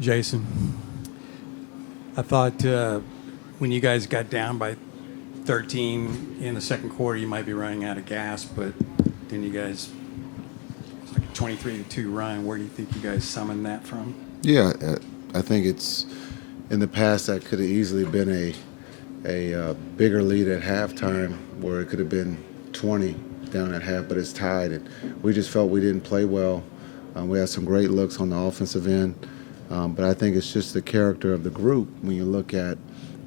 Jason, I thought when you guys got down by 13 in the second quarter, you might be running out of gas, but then you guys, it's like a 23-2 run. Where do you think you guys summoned that from? Yeah, I think it's in the past that could have easily been a bigger lead at halftime where it could have been 20 down at half, but it's tied. And we just felt we didn't play well. We had some great looks on the offensive end, but I think it's just the character of the group. When you look at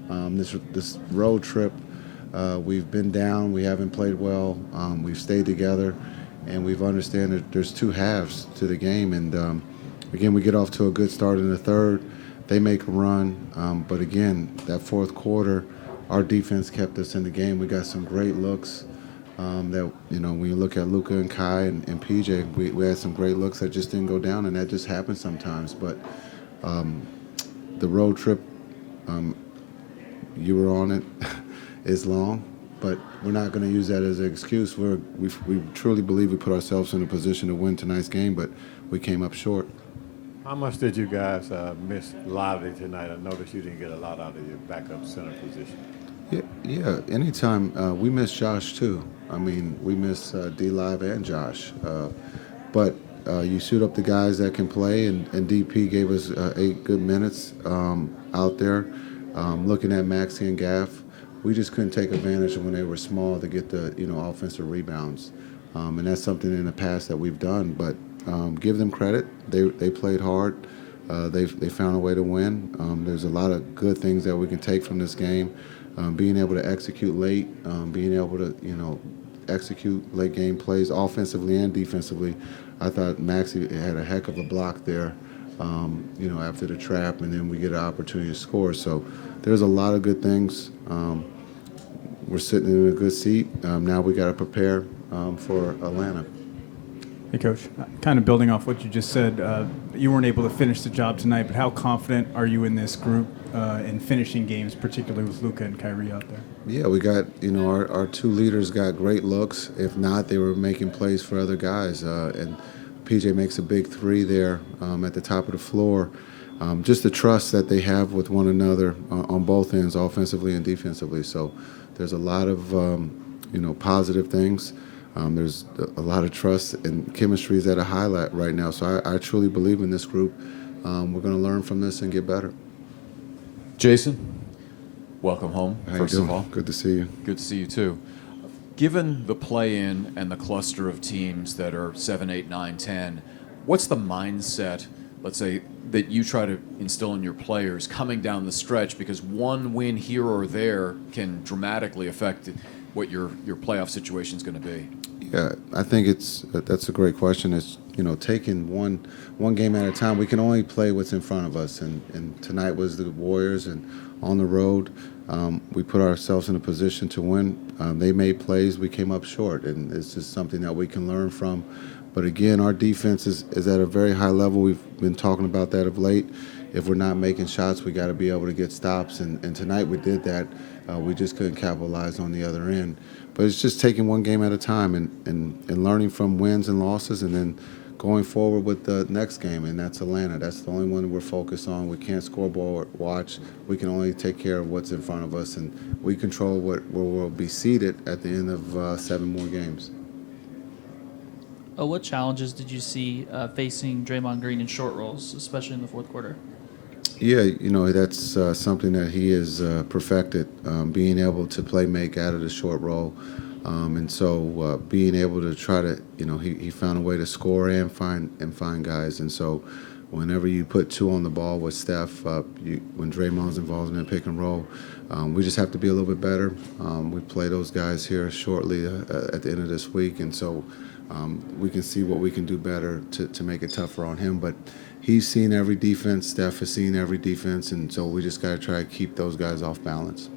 this road trip, we've been down, we haven't played well, we've stayed together, and we've understand that there's two halves to the game. And again, we get off to a good start in the third. They make a run, but again, that fourth quarter, our defense kept us in the game. We got some great looks. That when you look at Luka and Kai and PJ, we had some great looks that just didn't go down, and that just happens sometimes. But the road trip, you were on it, is long, but we're not going to use that as an excuse. We truly believe we put ourselves in a position to win tonight's game, but we came up short. How much did you guys miss Lively tonight? I noticed you didn't get a lot out of your backup center position. Yeah. Anytime we miss Josh too. I mean, we miss D-Live and Josh. But you suit up the guys that can play, and DP gave us 8 good minutes out there. Looking at Maxey and Gaff, we just couldn't take advantage of when they were small to get the offensive rebounds, and that's something in the past that we've done. But give them credit; they played hard. They found a way to win. There's a lot of good things that we can take from this game. Being able to execute late, being able to execute late game plays offensively and defensively. I thought Maxey had a heck of a block there, after the trap, and then we get an opportunity to score. So there's a lot of good things. We're sitting in a good seat. Now we got to prepare for Atlanta. Hey, Coach. Kind of building off what you just said, you weren't able to finish the job tonight, but how confident are you in this group in finishing games, particularly with Luka and Kyrie out there? Yeah, we got, our two leaders got great looks. If not, they were making plays for other guys. And PJ makes a big three there at the top of the floor. Just the trust that they have with one another on both ends, offensively and defensively. So there's a lot of, positive things. There's a lot of trust, and chemistry is at a highlight right now. So I truly believe in this group. We're going to learn from this and get better. Jason, welcome home, How first you doing? of all. Good to see you. Good to see you, too. Given the play-in and the cluster of teams that are 7, 8, 9, 10, what's the mindset, let's say, that you try to instill in your players coming down the stretch? Because one win here or there can dramatically affect what your playoff situation is going to be. Yeah, I think that's a great question. It's taking one game at a time. We can only play what's in front of us, and tonight was the Warriors, and on the road, we put ourselves in a position to win. They made plays, we came up short, and it's just something that we can learn from. But again, our defense is at a very high level. We've been talking about that of late. If we're not making shots, we got to be able to get stops, and tonight we did that. We just couldn't capitalize on the other end. But it's just taking one game at a time and learning from wins and losses, and then going forward with the next game, and that's Atlanta. That's the only one we're focused on. We can't scoreboard watch. We can only take care of what's in front of us, and we control where we'll be seated at the end of 7 more games. What challenges did you see facing Draymond Green in short rolls, especially in the fourth quarter? Yeah, that's something that he has perfected, being able to play make out of the short roll. And so being able to try to, he found a way to score and find guys. And so whenever you put 2 on the ball with Steph, when Draymond's involved in that pick and roll, we just have to be a little bit better. We play those guys here shortly at the end of this week. And so we can see what we can do better to make it tougher on him. But he's seen every defense. Steph has seen every defense. And so we just got to try to keep those guys off balance.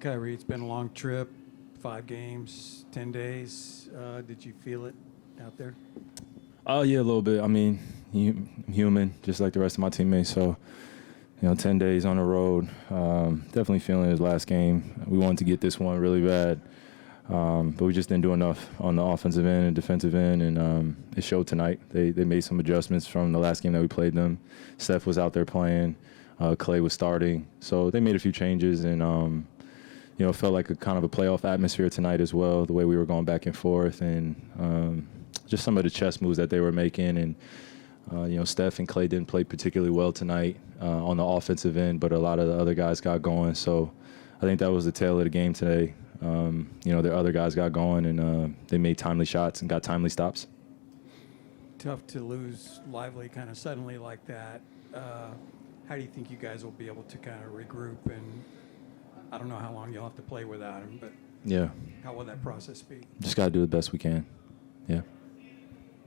Kyrie, it's been a long trip, 5 games, 10 days. Did you feel it out there? Yeah, a little bit. I mean, I'm human, just like the rest of my teammates. So, 10 days on the road. Definitely feeling his last game. We wanted to get this one really bad. But we just didn't do enough on the offensive end and defensive end, and it showed tonight. They made some adjustments from the last game that we played them. Steph was out there playing. Clay was starting. So they made a few changes, and it felt like a kind of a playoff atmosphere tonight as well, the way we were going back and forth, and just some of the chess moves that they were making. And Steph and Clay didn't play particularly well tonight on the offensive end, but a lot of the other guys got going. So I think that was the tail of the game today. Their other guys got going, and they made timely shots and got timely stops. Tough to lose Lively kind of suddenly like that. How do you think you guys will be able to kind of regroup? And I don't know how long you'll have to play without him, but Yeah, how will that process be? just got to do the best we can. Yeah.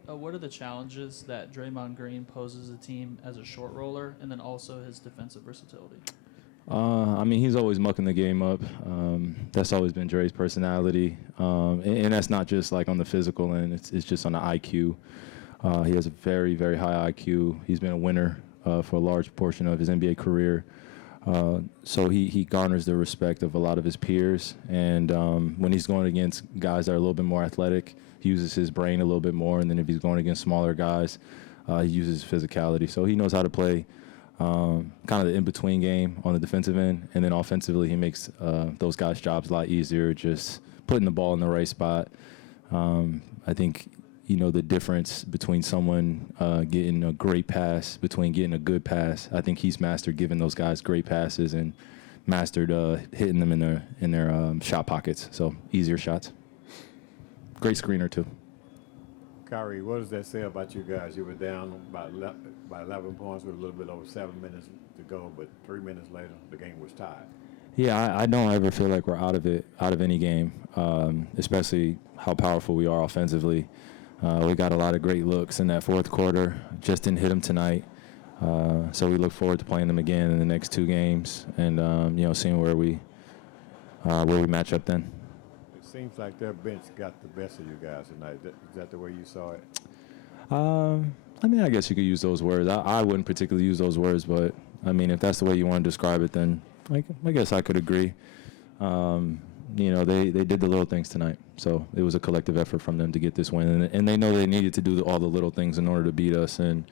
What are the challenges that Draymond Green poses a team as a short roller, and then also his defensive versatility? He's always mucking the game up. That's always been Dre's personality, and that's not just like on the physical end. It's just on the IQ. He has a very, very high IQ. He's been a winner for a large portion of his NBA career. So he garners the respect of a lot of his peers. And when he's going against guys that are a little bit more athletic, he uses his brain a little bit more. And then if he's going against smaller guys, he uses physicality. So he knows how to play kind of the in-between game on the defensive end. And then offensively, he makes those guys' jobs a lot easier, just putting the ball in the right spot. I think the difference between someone getting a great pass, between getting a good pass. I think he's mastered giving those guys great passes and mastered hitting them in their shot pockets. So easier shots. Great screener too. Kyrie, what does that say about you guys? You were down by 11 points with a little bit over 7 minutes to go, but 3 minutes later, the game was tied. Yeah, I don't ever feel like we're out of any game, especially how powerful we are offensively. We got a lot of great looks in that fourth quarter. Just didn't hit them tonight. So we look forward to playing them again in the next 2 games and, seeing where we match up then. It seems like their bench got the best of you guys tonight. Is that the way you saw it? I guess you could use those words. I wouldn't particularly use those words, but, if that's the way you want to describe it, then I guess I could agree. They did the little things tonight. So it was a collective effort from them to get this win. And they know they needed to do all the little things in order to beat us. And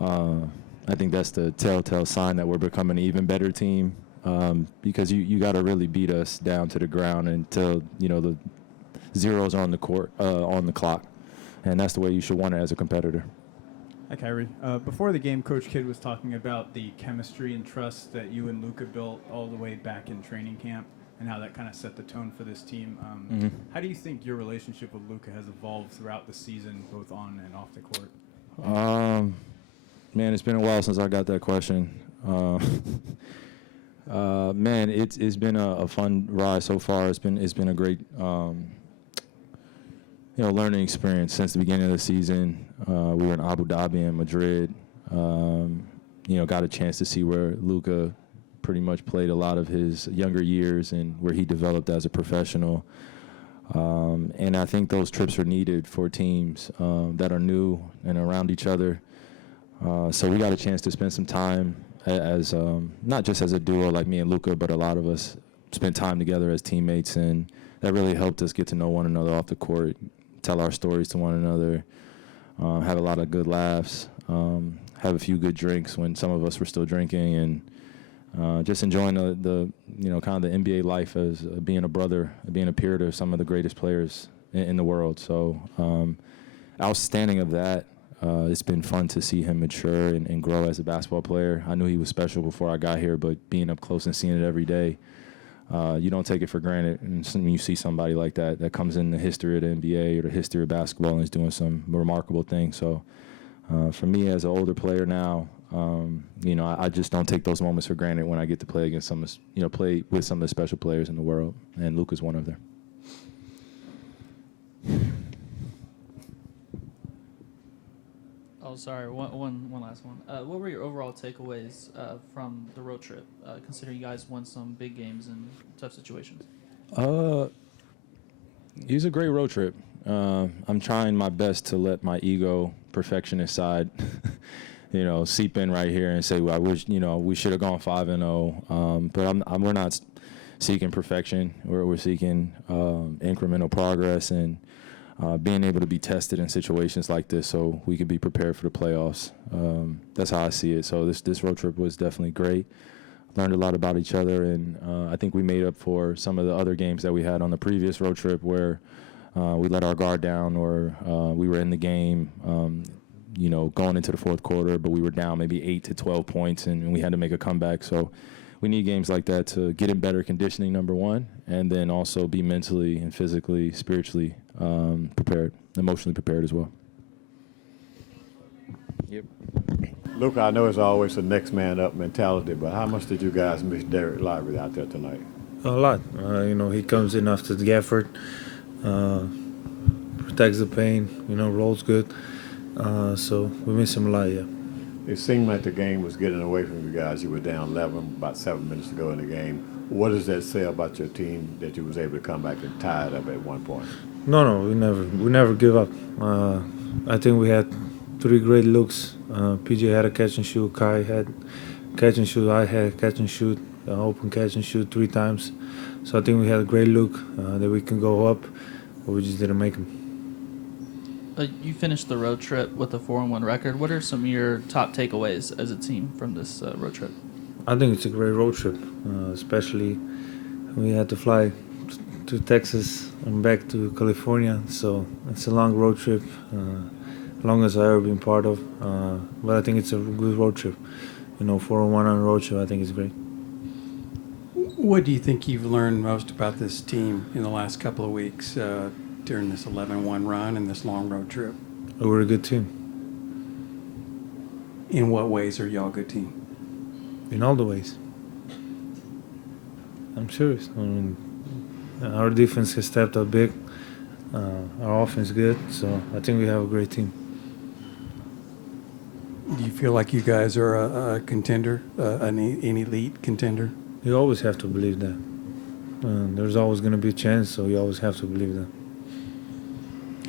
I think that's the telltale sign that we're becoming an even better team because you got to really beat us down to the ground until, the zeros are on the court, on the clock. And that's the way you should want it as a competitor. Hi, Kyrie. Before the game, Coach Kidd was talking about the chemistry and trust that you and Luka built all the way back in training camp and how that kind of set the tone for this team. How do you think your relationship with Luka has evolved throughout the season, both on and off the court? Man, it's been a while since I got that question. Man, it's been a fun ride so far. It's been a great learning experience since the beginning of the season. We were in Abu Dhabi and Madrid. Got a chance to see where Luka pretty much played a lot of his younger years and where he developed as a professional. And I think those trips are needed for teams that are new and around each other. So we got a chance to spend some time as not just as a duo like me and Luka, but a lot of us spent time together as teammates, and that really helped us get to know one another off the court, tell our stories to one another, have a lot of good laughs, have a few good drinks when some of us were still drinking, and just enjoying the kind of the NBA life as being a brother, being a peer to some of the greatest players in the world. So outstanding of that, it's been fun to see him mature and grow as a basketball player. I knew he was special before I got here, but being up close and seeing it every day, you don't take it for granted. And when you see somebody like that comes in the history of the NBA or the history of basketball and is doing some remarkable things. So for me as an older player now, I just don't take those moments for granted when I get to play against play with some of the special players in the world, and Luka's one of them. Oh, sorry. One last one. What were your overall takeaways from the road trip, considering you guys won some big games in tough situations? It was a great road trip. I'm trying my best to let my ego, perfectionist side, seep in right here and say, well, I wish, we should have gone 5-0. But we're not, seeking perfection. We're seeking incremental progress and being able to be tested in situations like this so we could be prepared for the playoffs. That's how I see it. So this road trip was definitely great. Learned a lot about each other, and I think we made up for some of the other games that we had on the previous road trip where we let our guard down or we were in the game, going into the fourth quarter, but we were down maybe 8 to 12 points, and we had to make a comeback. So we need games like that to get in better conditioning, number one, and then also be mentally and physically, spiritually prepared, emotionally prepared as well. Yep. Luka, I know it's always a next man up mentality, but how much did you guys miss Derek Lively out there tonight? A lot. He comes in after the effort, protects the paint, rolls good. So we miss him a lot, yeah. It seemed like the game was getting away from you guys. You were down 11, about 7 minutes to go in the game. What does that say about your team that you was able to come back and tie it up at one point? No, we never give up. I think we had 3 great looks. PJ had a catch and shoot. Kai had catch and shoot. I had catch and shoot. Open catch and shoot 3 times. So I think we had a great look that we can go up, but we just didn't make them. You finished the road trip with a 4-1 record. What are some of your top takeaways as a team from this road trip? I think it's a great road trip, especially we had to fly to Texas and back to California. So it's a long road trip, longest I've ever been part of. But I think it's a good road trip. 4-1 on a road trip, I think it's great. What do you think you've learned most about this team in the last couple of weeks during this 11-1 run and this long road trip? We're a good team. In what ways are y'all a good team? In all the ways. I'm serious. Our defense has stepped up big. Our offense good, so I think we have a great team. Do you feel like you guys are a contender, an elite contender? You always have to believe that. There's always going to be a chance, so you always have to believe that.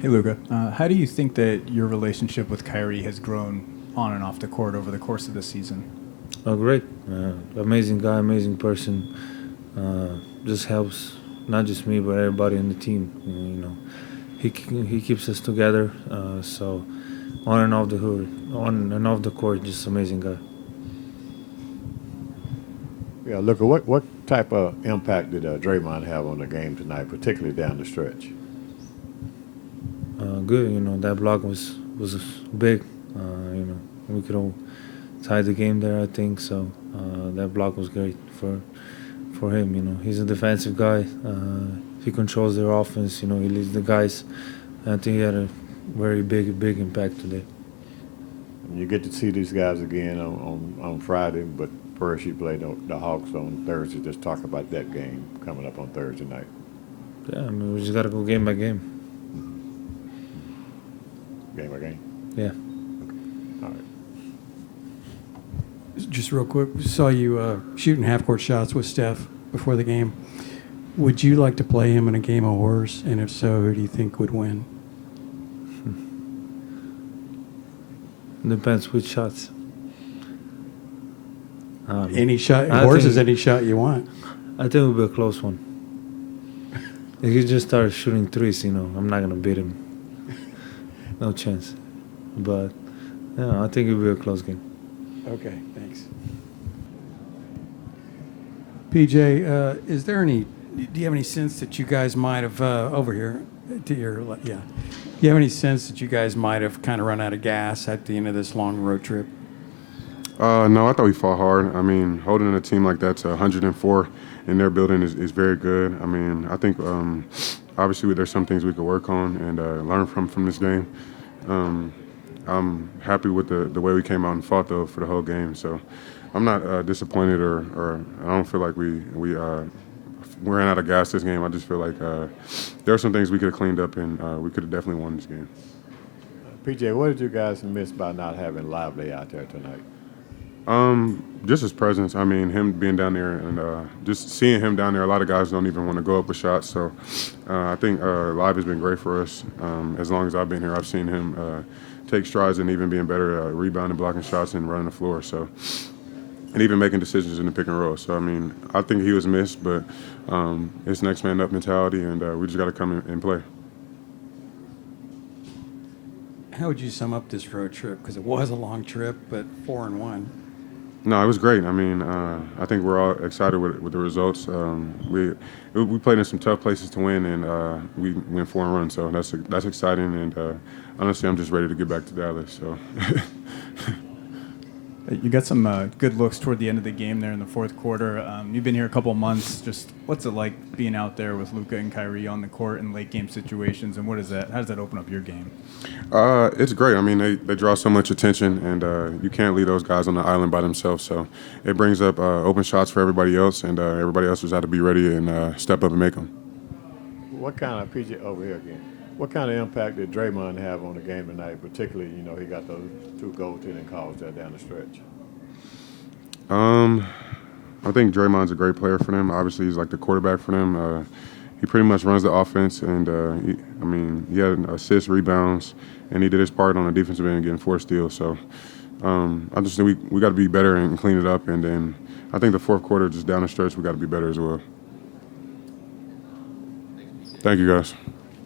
Hey, Luka. How do you think that your relationship with Kyrie has grown on and off the court over the course of the season? Oh, great. Amazing guy, amazing person. Just helps not just me, but everybody in the team. He keeps us together. So on and off the court, just amazing guy. Yeah, Luka, what type of impact did Draymond have on the game tonight, particularly down the stretch? Good. That block was big. We could all tie the game there, I think. So that block was great for him. He's a defensive guy. He controls their offense. He leads the guys. I think he had a very big impact today. You get to see these guys again on Friday, but first you play the Hawks on Thursday. Just talk about that game coming up on Thursday night. Yeah, we just got to go game by game. Game by game? Yeah. Okay. All right. Just real quick, we saw you shooting half-court shots with Steph before the game. Would you like to play him in a game of horrors? And if so, who do you think would win? Depends which shots. Any shot. Horrors is any shot you want. I think it will be a close one. If he just starts shooting threes, I'm not going to beat him. No chance. But, I think it will be a close game. Okay, thanks. PJ, is there any? Do you have any sense that you guys might have over here to your yeah? Do you have any sense that you guys might have kind of run out of gas at the end of this long road trip? No, I thought we fought hard. I mean, holding a team like that to 104 in their building is very good. I mean, I think obviously there's some things we could work on and learn from this game. I'm happy with the way we came out and fought though for the whole game. So I'm not disappointed or I don't feel like we ran out of gas this game. I just feel like there are some things we could have cleaned up and we could have definitely won this game. PJ, what did you guys miss by not having Lively out there tonight? Just his presence. I mean, him being down there and just seeing him down there, a lot of guys don't even want to go up with shots. So I think Live has been great for us. As long as I've been here, I've seen him take strides and even being better at rebounding, blocking shots, and running the floor. So and even making decisions in the pick and roll. So, I mean, I think he was missed, but it's next man up mentality, and we just got to come and play. How would you sum up this road trip? Because it was a long trip, but 4-1. No, it was great. I mean, I think we're all excited with the results. We played in some tough places to win, and we went 4-1, so that's exciting. And honestly, I'm just ready to get back to Dallas. So. You got some good looks toward the end of the game there in the fourth quarter. You've been here a couple months. Just what's it like being out there with Luka and Kyrie on the court in late game situations, and how does that open up your game? It's great. I mean, they draw so much attention, and you can't leave those guys on the island by themselves. So it brings up open shots for everybody else, and everybody else just have to be ready and step up and make them. What kind of PJ over here again? What kind of impact did Draymond have on the game tonight? Particularly, he got those 2 goaltending calls there down the stretch. I think Draymond's a great player for them. Obviously, he's like the quarterback for them. He pretty much runs the offense, and he had assists, rebounds, and he did his part on the defensive end, getting 4 steals. So I just think we got to be better and clean it up. And then I think the fourth quarter, just down the stretch, we got to be better as well. Thank you, guys.